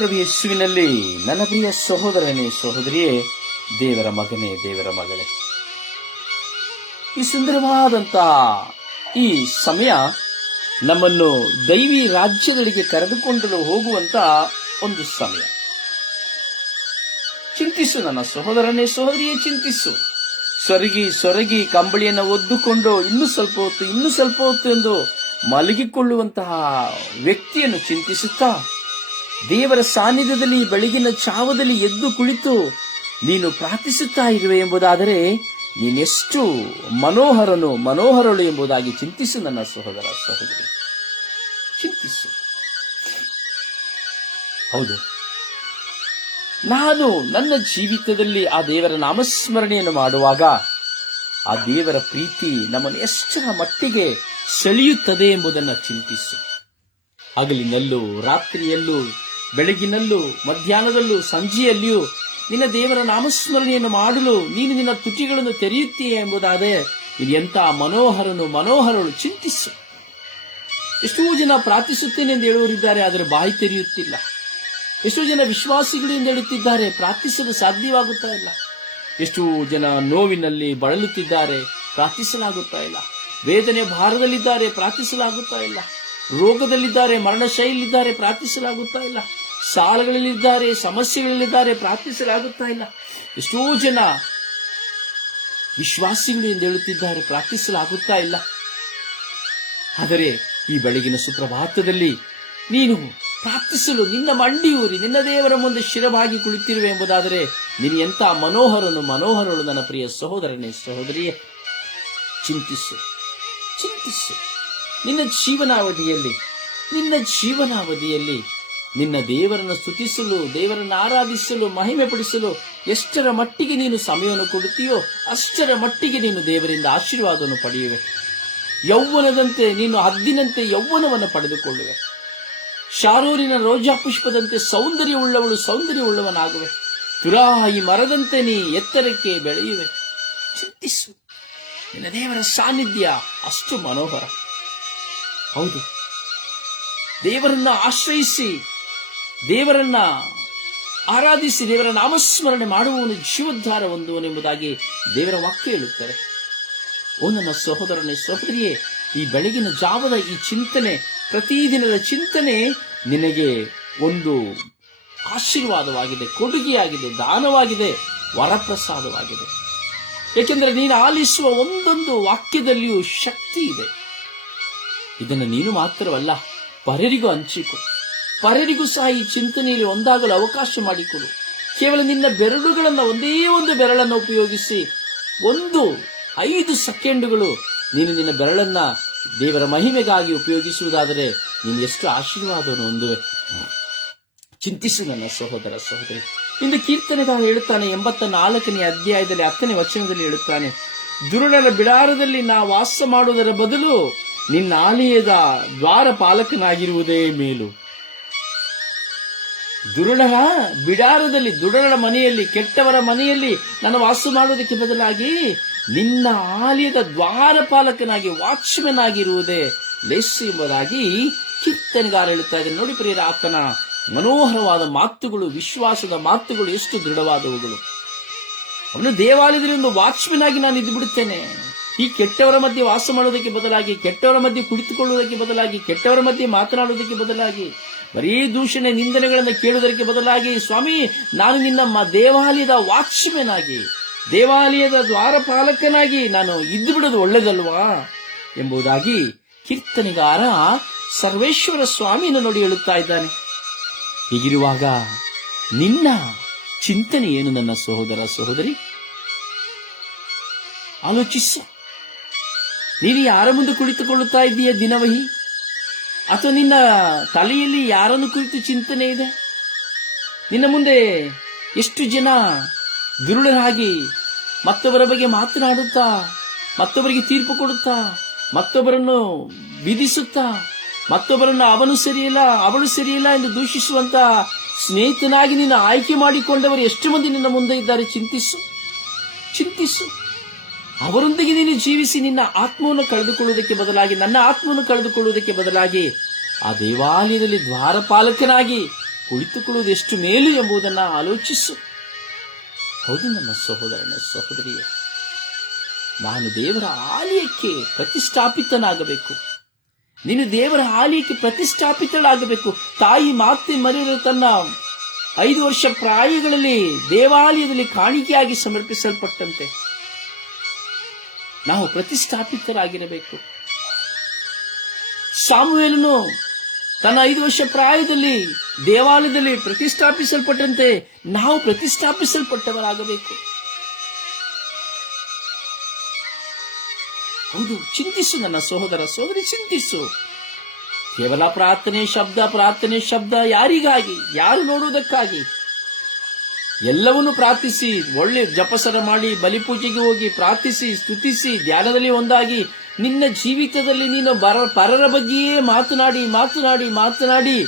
ಪ್ರಭು ಯೇಸುವಿನಲ್ಲಿ ನನ್ನ ಪ್ರಿಯ ಸಹೋದರನೇ, ಸಹೋದರಿಯೇ, ದೇವರ ಮಗನೇ, ದೇವರ ಮಗಳೇ. ಈ ಸುಂದರವಾದಂತಹ ಈ ಸಮಯ ನಮ್ಮನ್ನು ದೈವಿ ರಾಜ್ಯಗಳಿಗೆ ಕರೆದುಕೊಂಡು ಹೋಗುವಂತ ಒಂದು ಸಮಯ. ಚಿಂತಿಸು ನನ್ನ ಸಹೋದರನೇ, ಸಹೋದರಿಯೇ, ಚಿಂತಿಸು. ಸೊರಗಿ ಸೊರಗಿ ಕಂಬಳಿಯನ್ನು ಒದ್ದುಕೊಂಡು ಇನ್ನು ಸ್ವಲ್ಪ ಹೊತ್ತು, ಇನ್ನು ಸ್ವಲ್ಪ ಹೊತ್ತು ಎಂದು ಮಲಗಿಕೊಳ್ಳುವಂತಹ ವ್ಯಕ್ತಿಯನ್ನು ಚಿಂತಿಸುತ್ತಾ ದೇವರ ಸಾನ್ನಿಧ್ಯದಲ್ಲಿ ಬೆಳಗಿನ ಚಾವದಲ್ಲಿ ಎದ್ದು ಕುಳಿತು ನೀನು ಪ್ರಾರ್ಥಿಸುತ್ತಾ ಇರುವೆ ಎಂಬುದಾದರೆ ನೀನೆಷ್ಟು ಮನೋಹರನು, ಮನೋಹರಳು ಎಂಬುದಾಗಿ ಚಿಂತಿಸು ನನ್ನ ಸಹೋದರ ಸಹೋದರಿ. ಚಿಂತಿಸು. ಹೌದು. ನಾನು ನನ್ನ ಜೀವಿತದಲ್ಲಿ ಆ ದೇವರ ನಾಮಸ್ಮರಣೆಯನ್ನು ಮಾಡುವಾಗ ಆ ದೇವರ ಪ್ರೀತಿ ನಮ್ಮನ್ನು ಎಷ್ಟರ ಮಟ್ಟಿಗೆ ಸೆಳೆಯುತ್ತದೆ ಎಂಬುದನ್ನು ಚಿಂತಿಸು. ಹಗಲಿನಲ್ಲೂ ರಾತ್ರಿಯಲ್ಲೂ ಬೆಳಗಿನಲ್ಲೂ, ಮಧ್ಯಾಹ್ನದಲ್ಲೂ, ಸಂಜೆಯಲ್ಲಿಯೂ ನಿನ್ನ ದೇವರ ನಾಮಸ್ಮರಣೆಯನ್ನು ಮಾಡಲು ನೀನು ನಿನ್ನ ತುಟಿಗಳನ್ನು ತೆರೆಯುತ್ತೀಯ ಎಂಬುದಾದರೆ ಇದು ಎಂಥ ಮನೋಹರನು ಮನೋಹರಳು ಚಿಂತಿಸು. ಎಷ್ಟೋ ಜನ ಪ್ರಾರ್ಥಿಸುತ್ತೇನೆ ಎಂದು ಹೇಳುವರಿದ್ದಾರೆ ಆದರೆ ಬಾಯಿ ತೆರೆಯುತ್ತಿಲ್ಲ. ಎಷ್ಟೋ ಜನ ವಿಶ್ವಾಸಿಗಳು ಎಂದು ಹೇಳುತ್ತಿದ್ದಾರೆ, ಪ್ರಾರ್ಥಿಸಲು ಸಾಧ್ಯವಾಗುತ್ತಾ ಇಲ್ಲ. ಎಷ್ಟೋ ಜನ ನೋವಿನಲ್ಲಿ ಬಳಲುತ್ತಿದ್ದಾರೆ, ಪ್ರಾರ್ಥಿಸಲಾಗುತ್ತಾ ಇಲ್ಲ. ವೇದನೆ ಭಾರದಲ್ಲಿದ್ದಾರೆ, ಪ್ರಾರ್ಥಿಸಲಾಗುತ್ತಾ ಇಲ್ಲ. ರೋಗದಲ್ಲಿದ್ದಾರೆ ಮರಣ ಶೈಲಿದ್ದಾರೆ ಪ್ರಾರ್ಥಿಸಲಾಗುತ್ತಾ ಇಲ್ಲ. ಸಾಲಗಳಲ್ಲಿದ್ದಾರೆ ಸಮಸ್ಯೆಗಳಲ್ಲಿದ್ದಾರೆ, ಪ್ರಾರ್ಥಿಸಲಾಗುತ್ತಾ ಇಲ್ಲ. ಎಷ್ಟೋ ಜನ ವಿಶ್ವಾಸಿಗಳು ಎಂದು ಹೇಳುತ್ತಿದ್ದಾರೆ, ಪ್ರಾರ್ಥಿಸಲಾಗುತ್ತಾ ಇಲ್ಲ. ಆದರೆ ಈ ಬೆಳಗಿನ ಸುಪ್ರಭಾತದಲ್ಲಿ ನೀನು ಪ್ರಾರ್ಥಿಸಲು ನಿನ್ನ ಮಂಡಿಯೂರಿ, ನಿನ್ನ ದೇವರ ಮುಂದೆ ಶಿರವಾಗಿ ಕುಳಿತಿರುವೆ ಎಂಬುದಾದರೆ ನೀನು ಎಂಥ ಮನೋಹರನು, ಮನೋಹರಳು ನನ್ನ ಪ್ರಿಯ ಸಹೋದರನೇ, ಸಹೋದರಿಯೇ. ಚಿಂತಿಸು ಚಿಂತಿಸು. ನಿನ್ನ ಜೀವನಾವಧಿಯಲ್ಲಿ ನಿನ್ನ ಜೀವನಾವಧಿಯಲ್ಲಿ ನಿನ್ನ ದೇವರನ್ನು ಸ್ತುತಿಸಲು, ದೇವರನ್ನು ಆರಾಧಿಸಲು ಮಹಿಮೆ ಪಡಿಸಲು ಎಷ್ಟರ ಮಟ್ಟಿಗೆ ನೀನು ಸಮಯವನ್ನು ಕೊಡುತ್ತೀಯೋ ಅಷ್ಟರ ಮಟ್ಟಿಗೆ ನೀನು ದೇವರಿಂದ ಆಶೀರ್ವಾದವನ್ನು ಪಡೆಯುವೆ. ಯೌವನದಂತೆ ನೀನು ಹದ್ದಿನಂತೆ ಯೌವನವನ್ನು ಪಡೆದುಕೊಳ್ಳುವೆ. ಶಾರೂರಿನ ರೋಜಾ ಪುಷ್ಪದಂತೆ ಸೌಂದರ್ಯವುಳ್ಳವಳು ಸೌಂದರ್ಯವುಳ್ಳವನಾಗುವೆ. ತುರಾಹಿ ಮರದಂತೆ ನೀ ಎತ್ತರಕ್ಕೆ ಬೆಳೆಯುವೆ. ಚಿಂತಿಸು, ನಿನ್ನ ದೇವರ ಸಾನ್ನಿಧ್ಯ ಅಷ್ಟು ಮನೋಹರ. ಹೌದು, ದೇವರನ್ನ ಆಶ್ರಯಿಸಿ ದೇವರನ್ನ ಆರಾಧಿಸಿ ದೇವರ ನಾಮಸ್ಮರಣೆ ಮಾಡುವವನು ಜೀವೋದ್ಧಾರ ಹೊಂದುವನೆಂಬುದಾಗಿ ದೇವರ ವಾಕ್ಯ ಹೇಳುತ್ತಾರೆ ಓ ನನ್ನ ಸಹೋದರನೇ, ಸಹೋದರಿಯೇ, ಈ ಬೆಳಗಿನ ಜಾವದ ಈ ಚಿಂತನೆ, ಪ್ರತಿದಿನದ ಚಿಂತನೆ ನಿನಗೆ ಒಂದು ಆಶೀರ್ವಾದವಾಗಿದೆ, ಕೊಡುಗೆಯಾಗಿದೆ, ದಾನವಾಗಿದೆ, ವರಪ್ರಸಾದವಾಗಿದೆ. ಏಕೆಂದರೆ ನೀನು ಆಲಿಸುವ ಒಂದೊಂದು ವಾಕ್ಯದಲ್ಲಿಯೂ ಶಕ್ತಿ ಇದೆ. ಇದನ್ನು ನೀನು ಮಾತ್ರವಲ್ಲ, ಪರರಿಗೂ ಹಂಚಿಕೊ. ಪರರಿಗೂ ಸಹ ಈ ಚಿಂತನೆಯಲ್ಲಿ ಒಂದಾಗಲು ಅವಕಾಶ ಮಾಡಿಕೊಡು. ಕೇವಲ ನಿನ್ನ ಬೆರಳುಗಳನ್ನು ಒಂದೇ ಒಂದು ಬೆರಳನ್ನು ಉಪಯೋಗಿಸಿ ಒಂದು ಐದು ಸೆಕೆಂಡುಗಳು ನೀನು ನಿನ್ನ ಬೆರಳನ್ನ ದೇವರ ಮಹಿಮೆಗಾಗಿ ಉಪಯೋಗಿಸುವುದಾದರೆ ನೀನು ಎಷ್ಟು ಆಶೀರ್ವಾದವನ್ನು ಹೊಂದುವೆ. ಚಿಂತಿಸು ನನ್ನ ಸಹೋದರ ಸಹೋದರಿ. ಇಂದು ಕೀರ್ತನೆಗಾರ ಹೇಳುತ್ತಾನೆ ಎಂಬತ್ತ ನಾಲ್ಕನೇ ಅಧ್ಯಾಯದಲ್ಲಿ, ಹತ್ತನೇ ವಚನದಲ್ಲಿ ಹೇಳುತ್ತಾನೆ ದುರುಡರ ಬಿಡಾರದಲ್ಲಿ ನಾ ವಾಸ ಮಾಡುವುದರ ಬದಲು ನಿನ್ನ ಆಲಯದ ದ್ವಾರ ಪಾಲಕನಾಗಿರುವುದೇ ಮೇಲು. ದುರುಳರ ಬಿಡಾರದಲ್ಲಿ ದುರುಳರ ಮನೆಯಲ್ಲಿ, ಕೆಟ್ಟವರ ಮನೆಯಲ್ಲಿ ನಾನು ವಾಸ ಮಾಡುವುದಕ್ಕೆ ಬದಲಾಗಿ ನಿನ್ನ ಆಲಯದ ದ್ವಾರಪಾಲಕನಾಗಿ ವಾಚ್ಮನ್ ಆಗಿರುವುದೇ ಲೆಸ್ ಎಂಬುದಾಗಿ ಕೀರ್ತನೆಗಾರ ಹೇಳುತ್ತಾ ಇದ್ದಾರೆ ನೋಡಿ ಪ್ರಿಯರ, ಆತನ ಮನೋಹರವಾದ ಮಾತುಗಳು, ವಿಶ್ವಾಸದ ಮಾತುಗಳು ಎಷ್ಟು ದೃಢವಾದವುಗಳು. ಅವನು ದೇವಾಲಯದಲ್ಲಿ ಒಂದು ವಾಚ್ಮನ್ ಆಗಿ ನಾನು ಇದ್ದು ಬಿಡುತ್ತೇನೆ. ಈ ಕೆಟ್ಟವರ ಮಧ್ಯೆ ವಾಸ ಮಾಡುವುದಕ್ಕೆ ಬದಲಾಗಿ, ಕೆಟ್ಟವರ ಮಧ್ಯೆ ಕುಳಿತುಕೊಳ್ಳುವುದಕ್ಕೆ ಬದಲಾಗಿ, ಕೆಟ್ಟವರ ಮಧ್ಯೆ ಮಾತನಾಡುವುದಕ್ಕೆ ಬದಲಾಗಿ ಬರೀ ದೂಷಣೆ ನಿಂದನೆಗಳನ್ನು ಕೇಳುವುದಕ್ಕೆ ಬದಲಾಗಿ, ಸ್ವಾಮಿ, ನಾನು ನಿನ್ನ ದೇವಾಲಯದ ವಾಚ್ಮೆನ್ ಆಗಿ ದೇವಾಲಯದ ದ್ವಾರಪಾಲಕನಾಗಿ ನಾನು ಇದ್ದು ಬಿಡೋದು ಒಳ್ಳೆದಲ್ವಾ? ಎಂಬುದಾಗಿ ಕೀರ್ತನೆಗಾರ ಸರ್ವೇಶ್ವರ ಸ್ವಾಮಿಯನ್ನು ನೋಡಿ ಹೇಳುತ್ತಾ ಇದ್ದಾನೆ. ಹೀಗಿರುವಾಗ ನಿನ್ನ ಚಿಂತನೆ ಏನು ನನ್ನ ಸಹೋದರ ಸಹೋದರಿ? ಆಲೋಚಿಸು. ನೀನು ಯಾರ ಮುಂದೆ ಕುಳಿತುಕೊಳ್ಳುತ್ತಾ ಇದ್ದೀಯ ದಿನವಹಿ? ಅಥವಾ ನಿನ್ನ ತಲೆಯಲ್ಲಿ ಯಾರನ್ನು ಕುರಿತು ಚಿಂತನೆ ಇದೆ? ನಿನ್ನ ಮುಂದೆ ಎಷ್ಟು ಜನ ದುರುಳರಾಗಿ ಮತ್ತೊಬ್ಬರ ಬಗ್ಗೆ ಮಾತನಾಡುತ್ತಾ, ಮತ್ತೊಬ್ಬರಿಗೆ ತೀರ್ಪು ಕೊಡುತ್ತಾ, ಮತ್ತೊಬ್ಬರನ್ನು ವಿಧಿಸುತ್ತಾ, ಮತ್ತೊಬ್ಬರನ್ನು ಅವನು ಸರಿಯಿಲ್ಲ, ಅವಳು ಸರಿಯಿಲ್ಲ ಎಂದು ದೂಷಿಸುವಂತ ಸ್ನೇಹಿತನಾಗಿ ನಿನ್ನ ಆಯ್ಕೆ ಮಾಡಿಕೊಂಡವರು ಎಷ್ಟು ಮಂದಿ ನಿನ್ನ ಮುಂದೆ ಇದ್ದಾರೆ? ಚಿಂತಿಸು. ಚಿಂತಿಸು. ಅವರೊಂದಿಗೆ ನೀನು ಜೀವಿಸಿ ನಿನ್ನ ಆತ್ಮವನ್ನು ಕಳೆದುಕೊಳ್ಳುವುದಕ್ಕೆ ಬದಲಾಗಿ, ನನ್ನ ಆತ್ಮವನ್ನು ಕಳೆದುಕೊಳ್ಳುವುದಕ್ಕೆ ಬದಲಾಗಿ, ಆ ದೇವಾಲಯದಲ್ಲಿ ದ್ವಾರಪಾಲಕನಾಗಿ ಕುಳಿತುಕೊಳ್ಳುವುದು ಎಷ್ಟು ಮೇಲು ಎಂಬುದನ್ನು ಆಲೋಚಿಸು. ಹೌದು ನಮ್ಮ ಸಹೋದರನ ಸಹೋದರಿಯೇ, ನಾನು ದೇವರ ಆಲಯಕ್ಕೆ ಪ್ರತಿಷ್ಠಾಪಿತನಾಗಬೇಕು. ನೀನು ದೇವರ ಆಲಯಕ್ಕೆ ಪ್ರತಿಷ್ಠಾಪಿತಳಾಗಬೇಕು. ತಾಯಿ, ಮಾತೆ ಮರೆಯಲು ತನ್ನ ಐದು ವರ್ಷ ಪ್ರಾಯಗಳಲ್ಲಿ ದೇವಾಲಯದಲ್ಲಿ ಕಾಣಿಕೆಯಾಗಿ ಸಮರ್ಪಿಸಲ್ಪಟ್ಟಂತೆ. ನಾವು ಪ್ರತಿಷ್ಠಾಪಿತರಾಗಿರಬೇಕು. ಸಾಮುವೇಲನು ತನ್ನ ಐದು ವರ್ಷ ಪ್ರಾಯದಲ್ಲಿ ದೇವಾಲಯದಲ್ಲಿ ಪ್ರತಿಷ್ಠಾಪಿಸಲ್ಪಟ್ಟಂತೆ ನಾವು ಪ್ರತಿಷ್ಠಾಪಿಸಲ್ಪಟ್ಟವರಾಗಬೇಕು. ಹೌದು, ಚಿಂತಿಸು ನನ್ನ ಸಹೋದರ ಸಹೋದರಿ, ಚಿಂತಿಸು. ಕೇವಲ ಪ್ರಾರ್ಥನೆ, ಶಬ್ದ ಪ್ರಾರ್ಥನೆ, ಶಬ್ದ ಯಾರಿಗಾಗಿ? ಯಾರು ನೋಡುವುದಕ್ಕಾಗಿ? ಎಲ್ಲವನ್ನೂ ಪ್ರಾರ್ಥಿಸಿ, ಒಳ್ಳೆ ಜಪಸರ ಮಾಡಿ, ಬಲಿಪೂಜೆಗೆ ಹೋಗಿ ಪ್ರಾರ್ಥಿಸಿ, ಸ್ತುತಿಸಿ, ಧ್ಯಾನದಲ್ಲಿ ಒಂದಾಗಿ, ನಿನ್ನ ಜೀವಿತದಲ್ಲಿ ನೀನು ಬರ, ಪರರ ಬಗ್ಗೆಯೇ ಮಾತನಾಡಿ ಮಾತನಾಡಿ ಮಾತನಾಡಿ,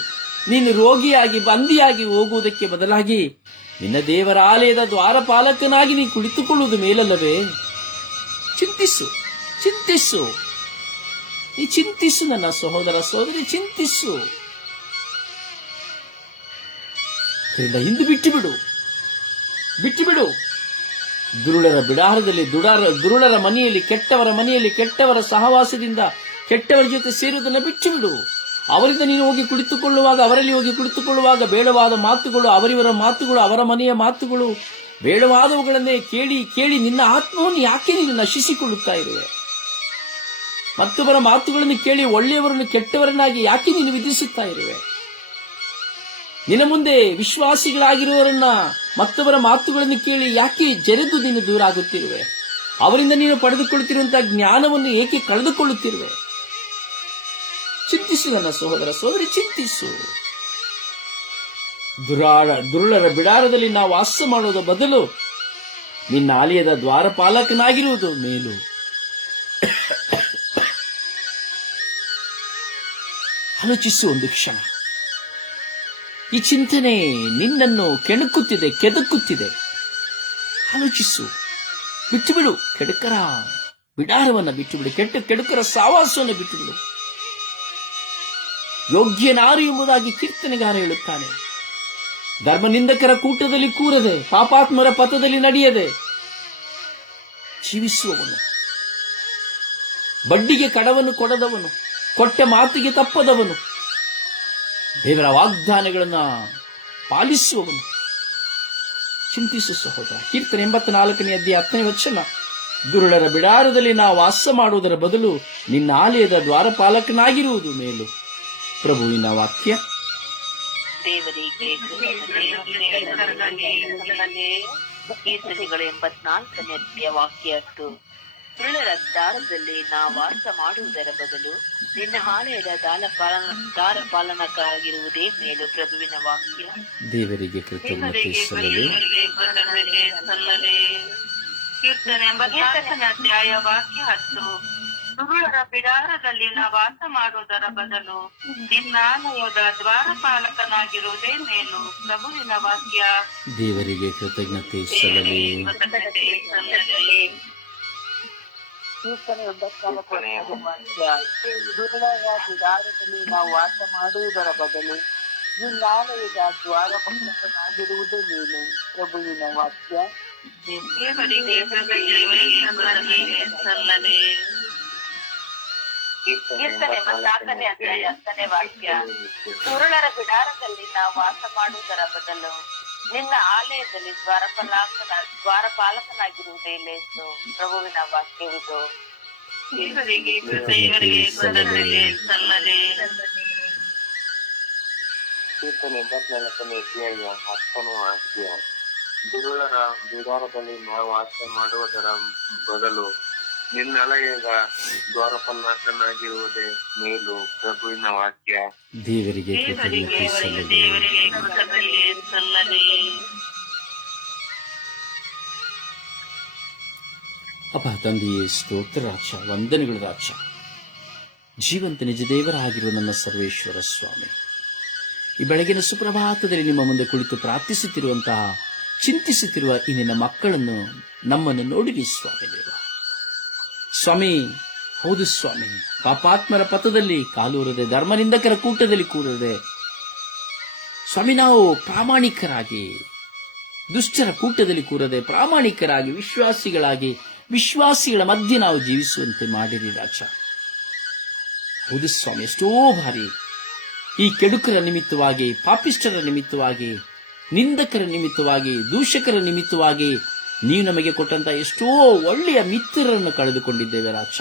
ನೀನು ರೋಗಿಯಾಗಿ, ಬಂದಿಯಾಗಿ ಹೋಗುವುದಕ್ಕೆ ಬದಲಾಗಿ, ನಿನ್ನ ದೇವರ ಆಲಯದ ದ್ವಾರಪಾಲಕನಾಗಿ ನೀ ಕುಳಿತುಕೊಳ್ಳುವುದು ಮೇಲಲ್ಲವೇ? ಚಿಂತಿಸು ಚಿಂತಿಸು. ಈ ಚಿಂತಿಸು ನನ್ನ ಸಹೋದರ ಸಹೋದರಿ, ಚಿಂತಿಸು. ಇಂದು ಬಿಟ್ಟು ಬಿಡು. ಬಿಟ್ಟು ಬಿಡು ದುರುಳರ ಬಿಡಾರದಲ್ಲಿ ದುಡಾರ ದುರುಳರ ಮನೆಯಲ್ಲಿ, ಕೆಟ್ಟವರ ಮನೆಯಲ್ಲಿ, ಕೆಟ್ಟವರ ಸಹವಾಸದಿಂದ ಕೆಟ್ಟವರ ಜೊತೆ ಸೇರುವುದನ್ನು ಬಿಟ್ಟುಬಿಡು. ಅವರಿಂದ ನೀನು ಹೋಗಿ ಕುಳಿತುಕೊಳ್ಳುವಾಗ, ಅವರಲ್ಲಿ ಹೋಗಿ ಕುಳಿತುಕೊಳ್ಳುವಾಗ ಬೇಡವಾದ ಮಾತುಗಳು, ಅವರಿವರ ಮಾತುಗಳು, ಅವರ ಮನೆಯ ಮಾತುಗಳು, ಬೇಡವಾದವುಗಳನ್ನೇ ಕೇಳಿ ಕೇಳಿ ನಿನ್ನ ಆತ್ಮವನ್ನು ಯಾಕೆ ನೀನು ನಶಿಸಿಕೊಳ್ಳುತ್ತಾ ಇರುವೆ? ಮತ್ತೊಬ್ಬರ ಮಾತುಗಳನ್ನು ಕೇಳಿ ಒಳ್ಳೆಯವರನ್ನು ಕೆಟ್ಟವರನ್ನಾಗಿ ಯಾಕೆ ನೀನು ವಿಧಿಸುತ್ತಾ ಇರುವೆ? ನಿನ್ನ ಮುಂದೆ ವಿಶ್ವಾಸಿಗಳಾಗಿರುವವರನ್ನ ಮತ್ತೊಬ್ಬರ ಮಾತುಗಳನ್ನು ಕೇಳಿ ಯಾಕೆ ಜರೆದು ನೀನು ದೂರ ಆಗುತ್ತಿರುವೆ ಅವರಿಂದ ನೀನು ಪಡೆದುಕೊಳ್ಳುತ್ತಿರುವಂತಹ ಜ್ಞಾನವನ್ನು ಏಕೆ ಕಳೆದುಕೊಳ್ಳುತ್ತಿರುವೆ? ಚಿಂತಿಸು ನನ್ನ ಸಹೋದರ ಸಹೋದರಿ, ಚಿಂತಿಸು. ದುರಾಳ, ದುರುಳರ ಬಿಡಾರದಲ್ಲಿ ನಾವು ವಾಸ ಮಾಡುವುದ ಬದಲು ನಿನ್ನ ಆಲಯದ ದ್ವಾರಪಾಲಕನಾಗಿರುವುದು ಮೇಲು. ಆಲೋಚಿಸು ಒಂದು ಕ್ಷಣ. ಈ ಚಿಂತನೆ ನಿನ್ನನ್ನು ಕೆಣಕುತ್ತಿದೆ, ಕೆದಕುತ್ತಿದೆ. ಆಲೋಚಿಸು. ಬಿಟ್ಟು ಬಿಡು ಕೆಡಕರ. ಬಿಡಾರವನ್ನ ಬಿಟ್ಟು ಬಿಡು ಕೆಟ್ಟ ಕೆಡುಕರ ಸಾವಾಸವನ್ನು ಬಿಟ್ಟು ಬಿಡು ಯೋಗ್ಯನಾರು ಎಂಬುದಾಗಿ ಕೀರ್ತನೆಗಾರ ಹೇಳುತ್ತಾನೆ. ಧರ್ಮನಿಂದಕರ ಕೂಟದಲ್ಲಿ ಕೂರದೆ, ಪಾಪಾತ್ಮರ ಪಥದಲ್ಲಿ ನಡೆಯದೆ ಜೀವಿಸುವವನು. ಬಡ್ಡಿಗೆ ಕಡವನ್ನು ಕೊಡದವನು, ಕೊಟ್ಟ ಮಾತಿಗೆ ತಪ್ಪದವನು. ದೇವರ ವಾಗ್ದಾನಗಳನ್ನು ಪಾಲಿಸುವವನು. ಚಿಂತಿಸು ಸಹೋದರ, ಕೀರ್ತನೆ ಎಂಬತ್ನಾಲ್ಕನೇ ಅಧ್ಯಾಯ ಹತ್ತನೇ ವಚನ. ದುರುಳರ ಬಿಡಾರದಲ್ಲಿ ನಾವು ವಾಸ ಮಾಡುವುದರ ಬದಲು ನಿನ್ನ ಆಲಯದ ದ್ವಾರಪಾಲಕನಾಗಿರುವುದು ಮೇಲು. ಪ್ರಭುವಿನ ವಾಕ್ಯ? ಎಂಬತ್ನಾಲ್ಕನೇ ವಾಕ್ಯ ಸುಳ್ಳರ ದಾರದಲ್ಲಿ ನಾ ವಾಸ ಮಾಡುವುದರ ಬದಲು ನಿನ್ನ ಆಲಯದ ದಾನ ಪಾಲನ ದಾರ ಪಾಲನಕ್ಕಾಗಿರುವುದೇ ಮೇಲು ಪ್ರಭುವಿನ ವಾಕ್ಯ. ದೇವರಿಗೆ ಕೃತಜ್ಞತೆ ಸಲ್ಲಲಿ. ಕೀರ್ತನೆ ಅಧ್ಯಾಯ ವಾಕ್ಯ ಹತ್ತು. ಸುರುಳರ ಬಿಡಾರದಲ್ಲಿ ನಾ ವಾಸ ಮಾಡುವುದರ ಬದಲು ನಿನ್ನ ಆಲಯದ ದ್ವಾರಪಾಲಕನಾಗಿರುವುದೇ ಮೇಲು ಪ್ರಭುವಿನ ವಾಕ್ಯ. ದೇವರಿಗೆ ಕೃತಜ್ಞತೆ ಸಲ್ಲಲಿ. ಕೀರ್ತನೆ ಬಿಡಾರದಲ್ಲಿ ನಾವು ವಾಸ ಮಾಡುವುದರ ಬದಲು ನಿನ್ನಾಲಯದ ದ್ವಾರಪಾಲಕನಾಗಿರುವುದೇ ನೀನು ಪ್ರಭುವಿನ ವಾಕ್ಯ. ಕೀರ್ತನೆ ಅಧ್ಯಾಯ ಹತ್ತನೇ ವಾಕ್ಯ ಸುರುಳರ ಬಿಡಾರದಲ್ಲಿ ನಾವು ವಾಸ ಮಾಡುವುದರ ಬದಲು ನಿನ್ನ ಆಲಯದಲ್ಲಿ ದ್ವಾರಪಾಲಕನ ದ್ವಾರಪಾಲಕನಾಗಿರುವುದೇ ಲೇಸು ಪ್ರಭುವಿನ ವಾಕ್ಯವಿದು ಕೀರ್ತನೆ ಎಂಬತ್ನಾಲ್ಕನೇ ಅಧ್ಯಾಯ ಹತ್ತನೇ ವಾಕ್ಯ ದುರುಳರ ಬಿಡಾರದಲ್ಲಿ ನಾವು ವಾಸ ಮಾಡುವುದರ ಬದಲು ನಿನ್ನಲಯದ ದ್ವಾರಪಲ್ಲಾಸನಾಗಿರುವುದೇ ಮೇಲು ಪ್ರಭುವಿನ ವಾಕ್ಯ. ದೇವರಿಗೆ ಅಪ್ಪ ತಂದೆಯೇ ಸ್ತೋತ್ರ ರಾಜ ವಂದನೆಗಳು ರಾಜ ಜೀವಂತ ನಿಜ ದೇವರಾಗಿರುವ ನಮ್ಮ ಸರ್ವೇಶ್ವರ ಸ್ವಾಮಿ. ಈ ಬೆಳಗಿನ ಸುಪ್ರಭಾತದಲ್ಲಿ ನಿಮ್ಮ ಮುಂದೆ ಕುಳಿತು ಪ್ರಾರ್ಥಿಸುತ್ತಿರುವಂತಹ ಚಿಂತಿಸುತ್ತಿರುವ ಈ ನಿನ್ನ ಮಕ್ಕಳನ್ನು ನಮ್ಮನ್ನು ನೋಡಿರಿ ಸ್ವಾಮಿ ದೇವ. ಸ್ವಾಮಿ, ಹೌದು ಸ್ವಾಮಿ. ಪಾಪಾತ್ಮರ ಪಥದಲ್ಲಿ ಕಾಲೂರದೆ ಧರ್ಮನಿಂದಕರ ಕೂಟದಲ್ಲಿ ಕೂರದೆ. ಸ್ವಾಮಿ, ನಾವು ಪ್ರಾಮಾಣಿಕರಾಗಿ, ದುಷ್ಟರ ಕೂಟದಲ್ಲಿ ಕೂರದೆ, ಪ್ರಾಮಾಣಿಕರಾಗಿ, ವಿಶ್ವಾಸಿಗಳಾಗಿ, ವಿಶ್ವಾಸಿಗಳ ಮಧ್ಯೆ ನಾವು ಜೀವಿಸುವಂತೆ ಮಾಡಿರಿ ರಾಜ. ಹೌದು ಸ್ವಾಮಿ, ಎಷ್ಟೋ ಬಾರಿ ಈ ಕೆಡುಕರ ನಿಮಿತ್ತವಾಗಿ ಪಾಪಿಷ್ಟರ ನಿಮಿತ್ತವಾಗಿ, ನಿಂದಕರ ನಿಮಿತ್ತವಾಗಿ, ದೂಷಕರ ನಿಮಿತ್ತವಾಗಿ ನೀವು ನಮಗೆ ಕೊಟ್ಟಂತ ಎಷ್ಟೋ ಒಳ್ಳೆಯ ಮಿತ್ರರನ್ನು ಕಳೆದುಕೊಂಡಿದ್ದೇವೆ ರಾಜ.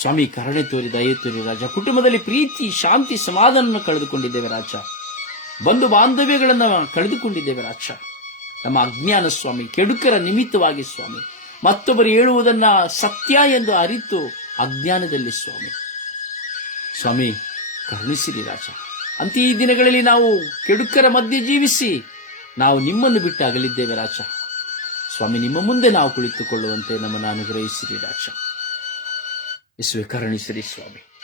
ಸ್ವಾಮಿ ಕರುಣೆ ತೋರಿ, ದಯ ತೋರಿ ರಾಜ. ಕುಟುಂಬದಲ್ಲಿ ಪ್ರೀತಿ, ಶಾಂತಿ ಸಮಾಧಾನ ಕಳೆದುಕೊಂಡಿದ್ದೇವೆ ರಾಜ. ಬಂಧು ಬಾಂಧವ್ಯಗಳನ್ನ ಕಳೆದುಕೊಂಡಿದ್ದೇವೆ ರಾಜ. ನಮ್ಮ ಅಜ್ಞಾನ ಸ್ವಾಮಿ, ಕೆಡುಕರ ನಿಮಿತ್ತವಾಗಿ ಸ್ವಾಮಿ. ಮತ್ತೊಬ್ಬರು ಹೇಳುವುದನ್ನ ಸತ್ಯ ಎಂದು ಅರಿತು ಅಜ್ಞಾನದಲ್ಲಿ ಸ್ವಾಮಿ. ಸ್ವಾಮಿ, ಕರುಣಿಸಿರಿ ರಾಜ. ಅಂತ ಈ ದಿನಗಳಲ್ಲಿ ನಾವು ಕೆಡುಕರ ಮಧ್ಯೆ ಜೀವಿಸಿ ನಾವು ನಿಮ್ಮನ್ನು ಬಿಟ್ಟು ಅಗಲಿದ್ದೇವೆ ರಾಜ. ಸ್ವಾಮಿ, ನಿಮ್ಮ ಮುಂದೆ ನಾವು ಕುಳಿತುಕೊಳ್ಳುವಂತೆ ನಮ್ಮನ್ನು ಅನುಗ್ರಹಿಸಿರಿ ರಾಜ. ಯೇಸುವೆ ಕರುಣಿಸಿರಿ ಸ್ವಾಮಿ.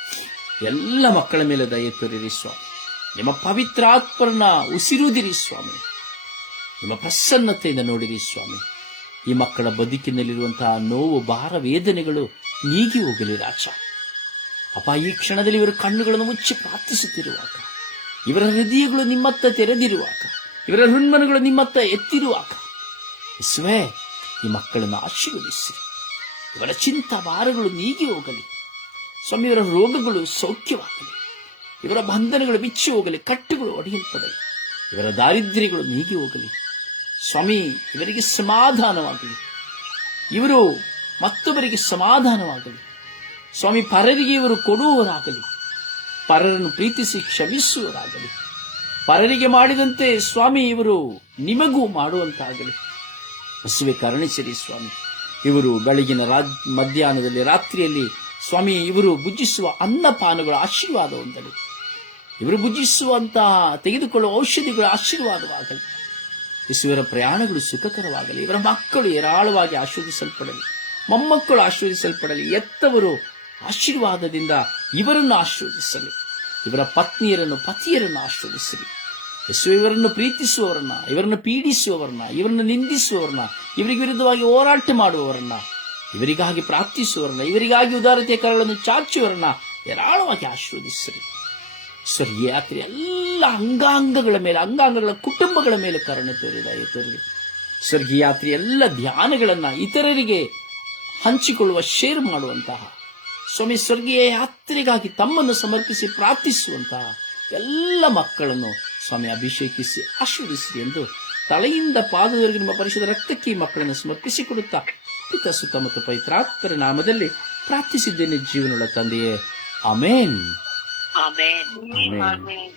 ಎಲ್ಲ ಮಕ್ಕಳ ಮೇಲೆ ದಯ ತೋರಿರಿ ಸ್ವಾಮಿ. ನಿಮ್ಮ ಪವಿತ್ರಾತ್ಮರನ್ನ ಉಸಿರುದಿರಿ ಸ್ವಾಮಿ. ನಿಮ್ಮ ಪ್ರಸನ್ನತೆಯಿಂದ ನೋಡಿರಿ ಸ್ವಾಮಿ. ಈ ಮಕ್ಕಳ ಬದುಕಿನಲ್ಲಿರುವಂತಹ ನೋವು, ಭಾರ, ವೇದನೆಗಳು ನೀಗಿ ಹೋಗಲಿ ರಾಜ. ಅಪ್ಪ, ಈ ಕ್ಷಣದಲ್ಲಿ ಇವರ ಕಣ್ಣುಗಳನ್ನು ಮುಚ್ಚಿ ಪ್ರಾರ್ಥಿಸುತ್ತಿರುವಾಗ, ಇವರ ಹೃದಯಗಳು ನಿಮ್ಮತ್ತ ತೆರೆದಿರುವಾಗ, ಇವರ ಹೃನ್ಮನಗಳು ನಿಮ್ಮತ್ತ ಎತ್ತಿರುವಾಗ ಯೇಸುವೇ, ಈ ಮಕ್ಕಳನ್ನು ಆಶೀರ್ವದಿಸಿರಿ. ಇವರ ಚಿಂತ ಭಾರಗಳು ನೀಗಿ ಹೋಗಲಿ. ಸ್ವಾಮಿ ಇವರ ರೋಗಗಳು ಸೌಖ್ಯವಾಗಲಿ. ಇವರ ಬಂಧನಗಳು ಬಿಚ್ಚಿ ಹೋಗಲಿ, ಕಟ್ಟುಗಳು ಒಡೆಯಲ್ಪಡಲಿ. ಇವರ ದಾರಿದ್ರ್ಯಗಳು ನೀಗಿ ಹೋಗಲಿ. ಸ್ವಾಮಿ, ಇವರಿಗೆ ಸಮಾಧಾನವಾಗಲಿ. ಇವರು ಮತ್ತೊಬ್ಬರಿಗೆ ಸಮಾಧಾನವಾಗಲಿ. ಸ್ವಾಮಿ, ಪರರಿಗೆ ಇವರು ಕೊಡುವವರಾಗಲಿ. ಪರರನ್ನು ಪ್ರೀತಿಸಿ ಕ್ಷಮಿಸುವವರಾಗಲಿ. ಪರರಿಗೆ ಮಾಡಿದಂತೆ ಸ್ವಾಮಿ ಇವರು ನಿಮಗೂ ಮಾಡುವಂತಾಗಲಿ. ಹಸುವೆ ಕರುಣಿಸಿರಿ ಸ್ವಾಮಿ. ಇವರು ಬೆಳಗಿನ ರಾ ಮಧ್ಯಾಹ್ನದಲ್ಲಿ ರಾತ್ರಿಯಲ್ಲಿ ಸ್ವಾಮಿ, ಇವರು ಭುಜಿಸುವ ಅನ್ನಪಾನಗಳ ಆಶೀರ್ವಾದ ಹೊಂದಲಿ ಇವರು ಭುಜಿಸುವಂತಹ, ತೆಗೆದುಕೊಳ್ಳುವ ಔಷಧಿಗಳ ಆಶೀರ್ವಾದವಾಗಲಿ. ಇಸುವರ ಪ್ರಯಾಣಗಳು ಸುಖಕರವಾಗಲಿ. ಇವರ ಮಕ್ಕಳು ಏರಾಳವಾಗಿ ಆಶೀರ್ವಿಸಲ್ಪಡಲಿ ಮೊಮ್ಮಕ್ಕಳು ಆಶೀರ್ವದಿಸಲ್ಪಡಲಿ. ಎತ್ತವರು ಆಶೀರ್ವಾದದಿಂದ ಇವರನ್ನು ಆಶೀರ್ವದಿಸಲಿ. ಇವರ ಪತ್ನಿಯರನ್ನು, ಪತಿಯರನ್ನು ಆಶೀರ್ವದಿಸಲಿ. ಯೇಸು ಇವರನ್ನು ಪ್ರೀತಿಸುವವರನ್ನ, ಇವರನ್ನು ಪೀಡಿಸುವವರನ್ನ, ಇವರನ್ನು ನಿಂದಿಸುವವರನ್ನ, ಇವರಿಗೆ ವಿರುದ್ಧವಾಗಿ ಹೋರಾಟ ಮಾಡುವವರನ್ನ, ಇವರಿಗಾಗಿ ಪ್ರಾರ್ಥಿಸುವವರನ್ನ, ಇವರಿಗಾಗಿ ಉದಾರತೆಯ ಕರಗಳನ್ನು ಚಾಚುವವರನ್ನ ಏರಾಳವಾಗಿ ಸರ್, ಈ ಯಾತ್ರೆ ಎಲ್ಲ ಅಂಗಾಂಗಗಳ ಮೇಲೆ, ಅಂಗಾಂಗಗಳ ಕುಟುಂಬಗಳ ಮೇಲೆ ಕರುಣೆ ತೋರಿದ ತೋರಲಿ ಸ್ವರ್ಗೀಯ ಯಾತ್ರೆ ಎಲ್ಲ ಧ್ಯಾನಗಳನ್ನ ಇತರರಿಗೆ ಹಂಚಿಕೊಳ್ಳುವ ಶೇರ್ ಮಾಡುವಂತಹ, ಸ್ವಾಮಿ, ಸ್ವರ್ಗೀಯ ಯಾತ್ರೆಗಾಗಿ ತಮ್ಮನ್ನು ಸಮರ್ಪಿಸಿ ಪ್ರಾರ್ಥಿಸುವಂತಹ ಎಲ್ಲ ಮಕ್ಕಳನ್ನು ಸ್ವಾಮಿ ಅಭಿಷೇಕಿಸಿ ಆಶೀರ್ವಿಸಿ ಎಂದು ತಲೆಯಿಂದ ಪಾದದವರೆಗೆ ನಿಮ್ಮ ಪರಿಶುದ್ಧ ರಕ್ತಕ್ಕೆ ಈ ಮಕ್ಕಳನ್ನು ಸಮರ್ಪಿಸಿಕೊಡುತ್ತಾ ಪಿತ ಸುತ್ತ ಮತ್ತು ಪವಿತ್ರಾತ್ಮರ ನಾಮದಲ್ಲಿ ಪ್ರಾರ್ಥಿಸಿದ್ದೇನೆ ಜೀವನಗಳ ತಂದೆಯೇ. Amen amen amen.